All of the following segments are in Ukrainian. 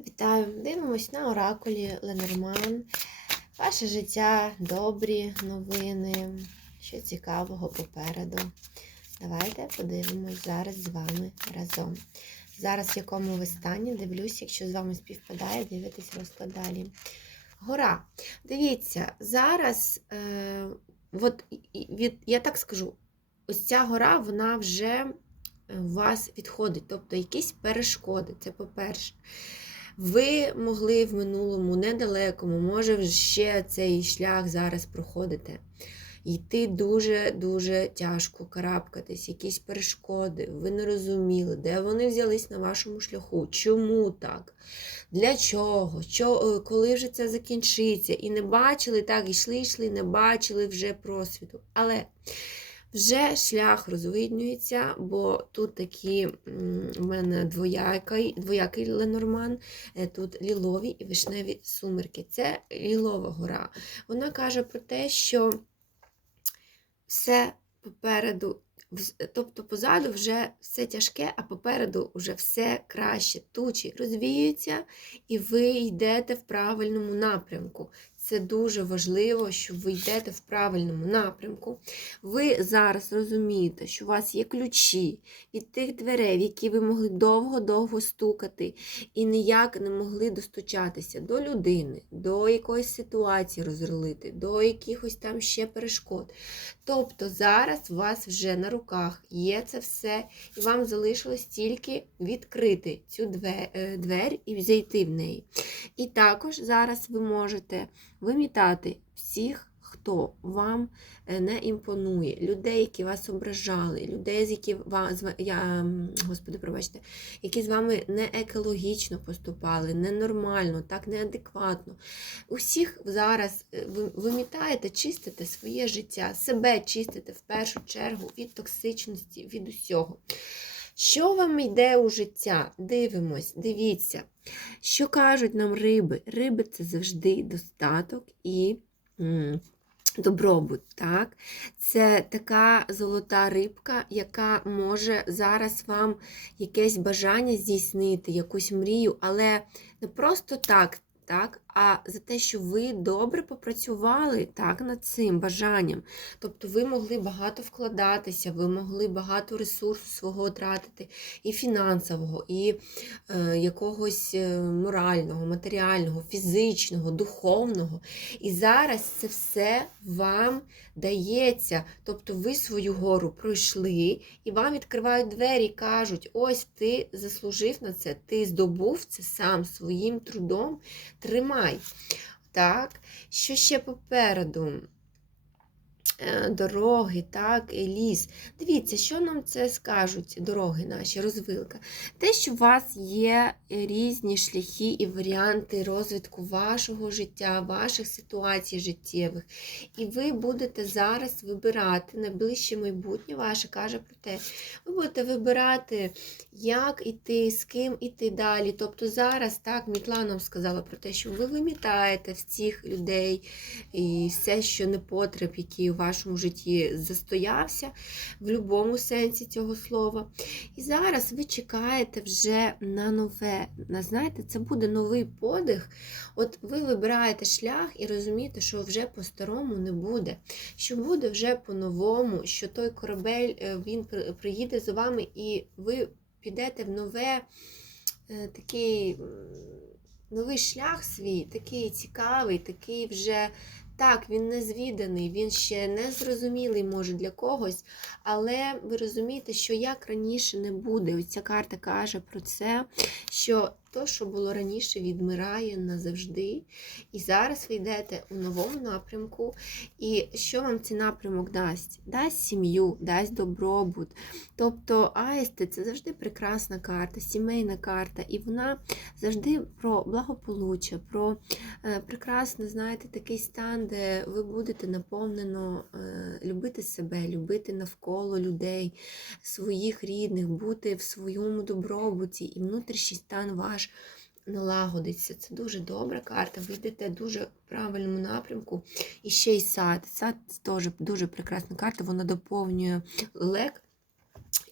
Вітаю! Дивимось на оракулі Ленорман. Ваше життя, добрі новини, що цікавого попереду. Давайте подивимось зараз з вами разом. Зараз в якому ви стані, дивлюсь, якщо з вами співпадає, дивитесь розклад далі. Гора. Дивіться, зараз, е, от, від, я так скажу, ось ця гора, вона вже у вас відходить, тобто якісь перешкоди, це по-перше. Ви могли в минулому недалекому, може, ще цей шлях зараз проходите. Йти дуже-дуже тяжко карабкатись, якісь перешкоди, ви не розуміли, де вони взялись на вашому шляху, чому так, для чого, що, е, коли вже це закінчиться. І не бачили, так, йшли, йшли, не бачили вже просвіту. Але вже шлях розвиднюється, бо тут такі в мене двоякий, двоякий Ленорман, е, тут лілові і вишневі сумерки. Це лілова гора. Вона каже про те, що все попереду, тобто позаду вже все тяжке, а попереду вже все краще. Тучі розвіються, і ви йдете в правильному напрямку. Це дуже важливо, що ви йдете в правильному напрямку. Ви зараз розумієте, що у вас є ключі від тих дверей, в які ви могли довго-довго стукати, і ніяк не могли достучатися до людини, до якоїсь ситуації розрулити, до якихось там ще перешкод. Тобто зараз у вас вже на руках є це все, і вам залишилось тільки відкрити цю е, двері і зайти в неї. І також зараз ви можете вимітати всіх, хто вам е, не імпонує, людей, які вас ображали, людей, з які вам, я, господи, пробачте, які з вами не екологічно поступали, ненормально, так неадекватно. Усіх зараз е, ви вимітаєте, чистите своє життя, себе чистите в першу чергу від токсичності, від усього. Що вам йде у життя? Дивимось, дивіться. Що кажуть нам риби? Риби це завжди достаток і добробут. Так? Це така золота рибка, яка може зараз вам якесь бажання здійснити, якусь мрію, але не просто так. Так, а за те, що ви добре попрацювали так, над цим бажанням. Тобто ви могли багато вкладатися, ви могли багато ресурсу свого тратити, і фінансового, і е, якогось е, морального, матеріального, фізичного, духовного. І зараз це все вам дається. Тобто ви свою гору пройшли, і вам відкривають двері і кажуть: ось ти заслужив на це, ти здобув це сам своїм трудом. Тримай. Так, що ще попереду? Е, Дороги, так, і ліс. Дивіться, що нам це скажуть дороги наші, розвилка. Те, що у вас є різні шляхи і варіанти розвитку вашого життя, ваших ситуацій життєвих. І ви будете зараз вибирати найближче майбутнє ваше каже про те, ви будете вибирати, як іти, з ким іти далі. Тобто зараз так Мітла нам сказала про те, що ви вимітаєте всіх людей і все, що не потреб, який у вашому житті застоявся в будь-якому сенсі цього слова. І зараз ви чекаєте вже на нове. На, знаєте, це буде новий подих. От ви вибираєте шлях і розумієте, що вже по-старому не буде, що буде вже по-новому, що той корабель е, він приїде за вами, і ви підете в нове е, такий. Новий шлях свій, такий цікавий, такий вже так, він не звіданий, він ще не зрозумілий, може, для когось, але ви розумієте, що як раніше не буде. Ось ця карта каже про це, що то, що було раніше, відмирає назавжди. І зараз ви йдете у новому напрямку. І що вам цей напрямок дасть? Дасть сім'ю, дасть добробут. Тобто Аїсти це завжди прекрасна карта, сімейна карта, і вона завжди про благополуччя, про е, прекрасний, знаєте, такий стан, де ви будете наповнено е, любити себе, любити навколо людей, своїх рідних, бути в своєму добробуті, і внутрішній стан ваш налагодиться. Це дуже добра карта. Ви йдете дуже в правильному напрямку. І ще й сад. Сад теж дуже прекрасна карта, вона доповнює лек.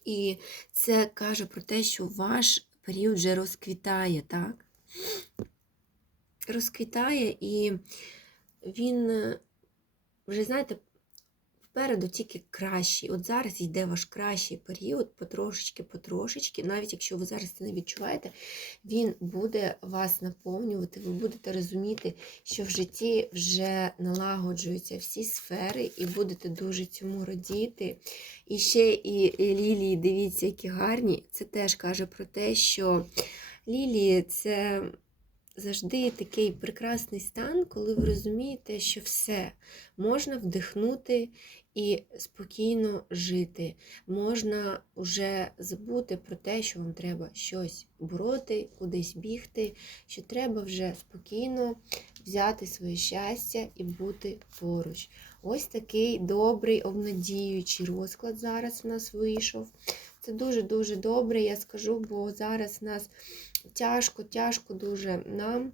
І це каже про те, що ваш період вже розквітає, так? розквітає і він вже, знаєте, впереду тільки кращий. От зараз йде ваш кращий період, потрошечки, потрошечки, навіть якщо ви зараз це не відчуваєте, він буде вас наповнювати, ви будете розуміти, що в житті вже налагоджуються всі сфери, і будете дуже цьому радіти. І ще і лілії, дивіться, які гарні. Це теж каже про те, що лілії це завжди такий прекрасний стан, коли ви розумієте, що все можна вдихнути і спокійно жити. Можна вже забути про те, що вам треба щось бороти, кудись бігти, що треба вже спокійно взяти своє щастя і бути поруч. Ось такий добрий, обнадіюючий розклад зараз у нас вийшов. Це дуже-дуже добре, я скажу, бо зараз нас тяжко, тяжко дуже нам,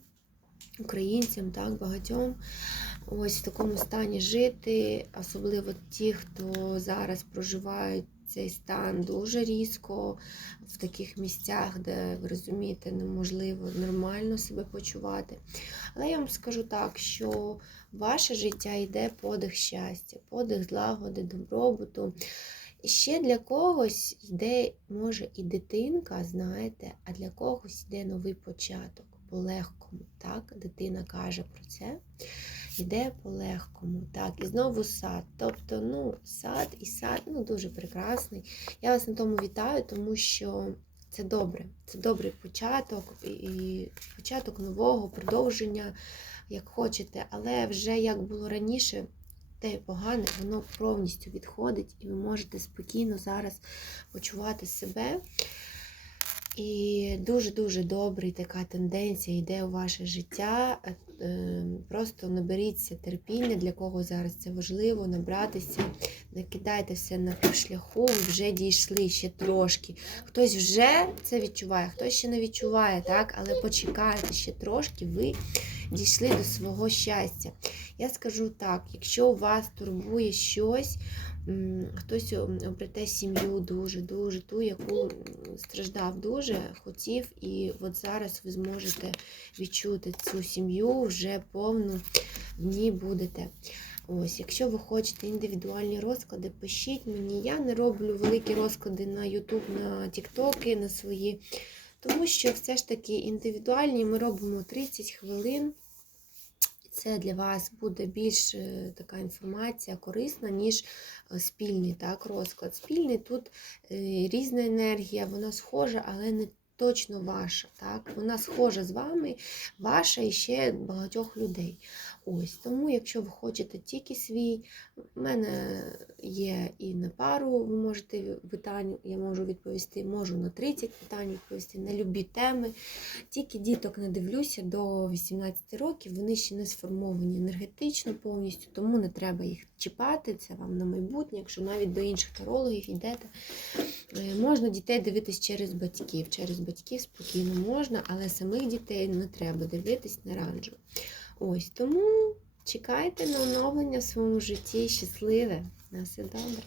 українцям, так, багатьом, ось в такому стані жити, особливо ті, хто зараз проживають цей стан дуже різко, в таких місцях, де, ви розумієте, неможливо нормально себе почувати. Але я вам скажу так, що ваше життя йде подих щастя, подих злагоди, добробуту. Ще для когось йде, може, і дитинка, знаєте, а для когось йде новий початок по-легкому. Так? Дитина каже про це. Йде по-легкому. Так, і знову сад. Тобто, ну, сад і сад ну, дуже прекрасний. Я вас на тому вітаю, тому що це добре. Це добрий початок, і початок нового продовження, як хочете, але вже як було раніше те погане, воно повністю відходить, і ви можете спокійно зараз почувати себе. І дуже-дуже добрий така тенденція йде у ваше життя. Е, Просто наберіться терпіння, для кого зараз це важливо, набратися, не кидайте все на півшляху, ви вже дійшли ще трошки. Хтось вже це відчуває, хтось ще не відчуває, так? але почекайте ще трошки, ви дійшли до свого щастя. Я скажу так: якщо вас турбує щось, хтось обрете сім'ю дуже-дуже, ту, яку страждав дуже, хотів, і от зараз ви зможете відчути цю сім'ю, вже повну в ній будете. Ось, Якщо ви хочете індивідуальні розклади, пишіть мені. Я не роблю великі розклади на YouTube, на TikTok, на свої, тому що все ж таки індивідуальні ми робимо 30 хвилин. Це для вас буде більш е, така інформація корисна, ніж е, спільний так, розклад. Спільний тут е, різна енергія, вона схожа, але не точно ваша. Так? Вона схожа з вами, ваша і ще багатьох людей. Ось, Тому, якщо ви хочете тільки свій, в мене є і на пару, ви можете питань, я можу відповісти, можу на 30 питань відповісти, на любі теми. Тільки діток не дивлюся до 18 років, вони ще не сформовані енергетично повністю, тому не треба їх чіпати, це вам на майбутнє, якщо навіть до інших тарологів йдете. Е, можна дітей дивитись через батьків. Через батьків спокійно можна, але самих дітей не треба дивитись не раджу. Ось тому чекайте на оновлення в своєму житті щасливе. На все добре.